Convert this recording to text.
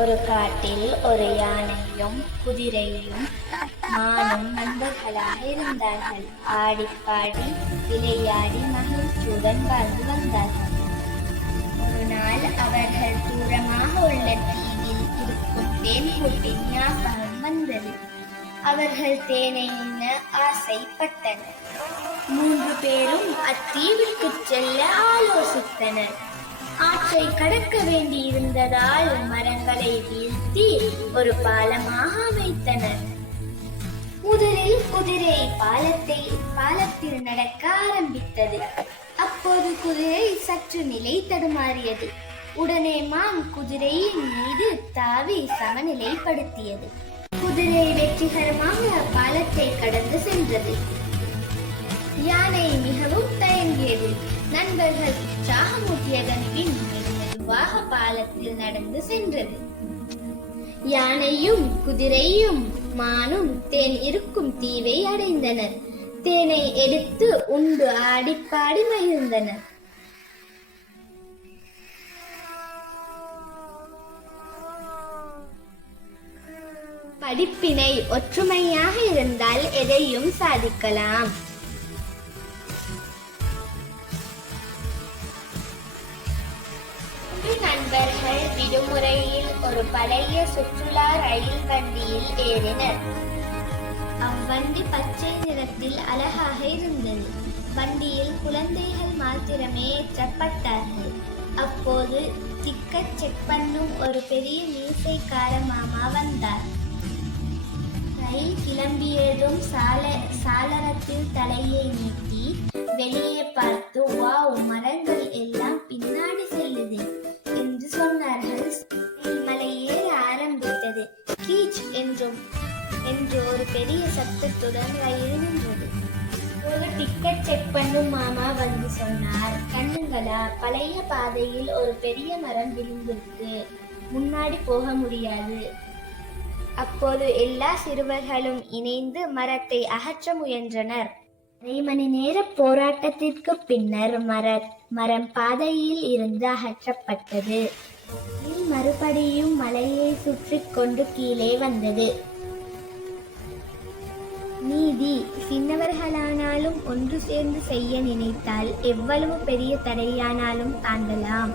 ஒரு காட்டில் ஒரு யானையும் குதிரையும் மானும் நண்பர்களாக இருந்தார்கள். ஆடிப்பாடி விளையாடி மகிழ்ச்சியுடன் வாழ்ந்து வந்தார்கள். ஒரு நாள் அவர்கள் தூரமாக உள்ள தீவில் இருக்கும் தேன் கூட்டின் ஞாபகம் வந்தது. அவர்கள் தேனை உண்ண ஆசைப்பட்டனர். 3 பேரும் அத்தீவிற்கு செல்ல ஆலோசித்தனர். ஆற்றை கடக்க வேண்டியிருந்ததால் மரங்களை வீழ்த்தி ஒரு பாலமாக அமைத்தனர். முதலில் குதிரை பாலத்தில் நடக்க ஆரம்பித்தது. அப்போது குதிரை சற்று நிலை தடுமாறியது. உடனே மான் குதிரையின் மீது தாவி சமநிலைப்படுத்தியது. குதிரை வெற்றிகரமாக பாலத்தை கடந்து சென்றது. யானை மிகவும் தயங்கியது. நண்பர்கள் உற்சாகமூட்டியதன் பின் மெதுவாக பாலத்தில் நடந்து சென்றது. யானையும் குதிரையும் மானும் தேன் இருக்கும் தீவை அடைந்தனர். தேனை எடுத்து உண்டு ஆடிப்பாடி மகிழ்ந்தனர். படிப்பினை ஒற்றுமையாக இருந்தால் எதையும் சாதிக்கலாம். நண்பர்கள் விடுமுறையில் ஒரு பழைய சுற்றுலா ரயில் வண்டியில் ஏறினர். அவ்வண்டி பச்சை நிறத்தில் அழகாக இருந்தது. வண்டியில் குழந்தைகள் மாத்திரமே ஏற்றப்பட்டார்கள். அப்போது டிக்கெட் செக் பண்ணும் ஒரு பெரிய மீசைக்கார மாமா வந்தார். ரயில் கிளம்பியதும் சாளரத்தில் தலையை நீட்டி வெளியே பார்த்து, வாவ், மரங்கள் எல்லாம் பின்னாடி செல்லுது என்று சொன்னார்கள். மலை ஏற ஆரம்பித்தது. கீச் என்று ஒரு பெரிய சத்தத்துடன் ரயில் நின்றது. ஒரு டிக்கெட் செக் பண்ணும் மாமா வந்து சொன்னார், கண்ணுங்களா, பழைய பாதையில் ஒரு பெரிய மரம் விழுந்திருக்கு, முன்னாடி போக முடியாது. அப்போது எல்லா சிறுவர்களும் இணைந்து மரத்தை அகற்ற முயன்றனர். 1/2 மணி நேர போராட்டத்திற்கு பின்னர் மரம் பாதையில் இருந்து அகற்றப்பட்டது. மறுபடியும் மலையை சுற்றி கொண்டு கீழே வந்தது. நீதி, சின்னவர்களானாலும் ஒன்று சேர்ந்து செய்ய நினைத்தால் எவ்வளவு பெரிய தடையானாலும் தாண்டலாம்.